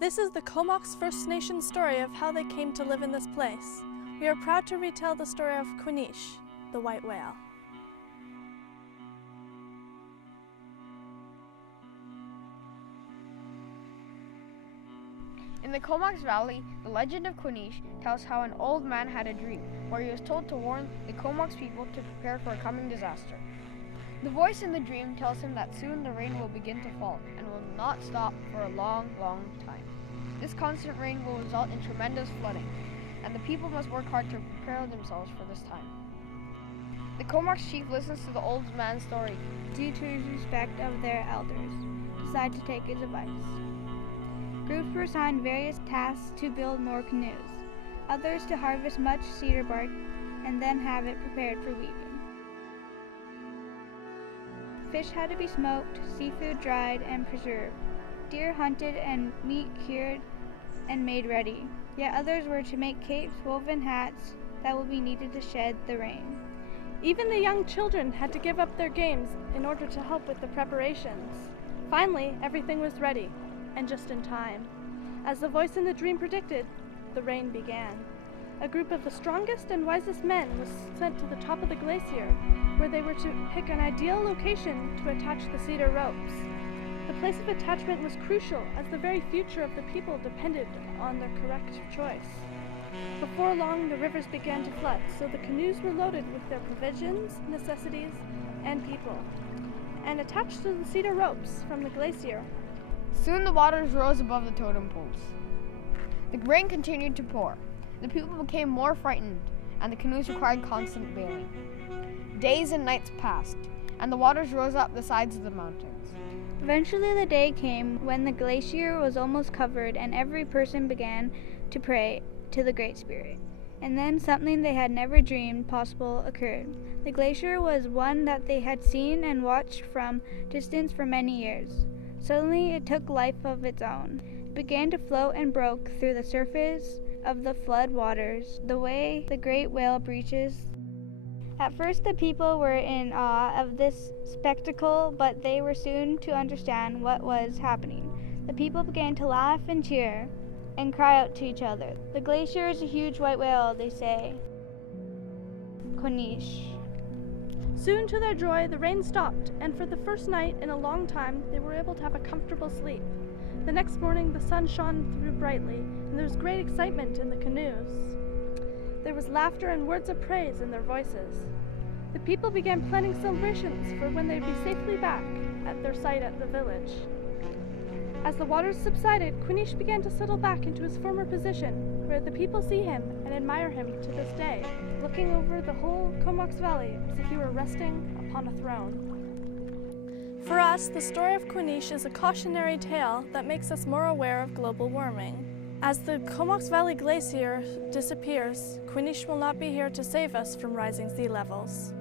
This is the Comox First Nation story of how they came to live in this place. We are proud to retell the story of Queneesh, the white whale. In the Comox Valley, the legend of Queneesh tells how an old man had a dream where he was told to warn the Comox people to prepare for a coming disaster. The voice in the dream tells him that soon the rain will begin to fall and will not stop for a long, long time. This constant rain will result in tremendous flooding, and the people must work hard to prepare themselves for this time. The Comox chief listens to the old man's story. Due to his respect of their elders, decide to take his advice. Groups were assigned various tasks to build more canoes, others to harvest much cedar bark and then have it prepared for weaving. Fish had to be smoked, seafood dried and preserved, deer hunted and meat cured and made ready. Yet others were to make capes, woven hats that will be needed to shed the rain. Even the young children had to give up their games in order to help with the preparations. Finally, everything was ready, and just in time. As the voice in the dream predicted, the rain began. A group of the strongest and wisest men was sent to the top of the glacier, where they were to pick an ideal location to attach the cedar ropes. The place of attachment was crucial, as the very future of the people depended on their correct choice. Before long, the rivers began to flood, so the canoes were loaded with their provisions, necessities, and people, and attached to the cedar ropes from the glacier. Soon the waters rose above the totem poles. The rain continued to pour. The people became more frightened, and the canoes required constant bailing. Days and nights passed, and the waters rose up the sides of the mountains. Eventually the day came when the glacier was almost covered and every person began to pray to the Great Spirit. And then something they had never dreamed possible occurred. The glacier was one that they had seen and watched from distance for many years. Suddenly it took life of its own. It began to float and broke through the surface of the flood waters, the way the great whale breaches. At first the people were in awe of this spectacle, but they were soon to understand what was happening. The people began to laugh and cheer and cry out to each other. The glacier is a huge white whale, they say. Queneesh. Soon to their joy, the rain stopped, and for the first night in a long time, they were able to have a comfortable sleep. The next morning, the sun shone through brightly, and there was great excitement in the canoes. There was laughter and words of praise in their voices. The people began planning celebrations for when they'd be safely back at their site at the village. As the waters subsided, Queneesh began to settle back into his former position, where the people see him and admire him to this day, looking over the whole Comox Valley as if he were resting upon a throne. For us, the story of Queneesh is a cautionary tale that makes us more aware of global warming. As the Comox Valley Glacier disappears, Queneesh will not be here to save us from rising sea levels.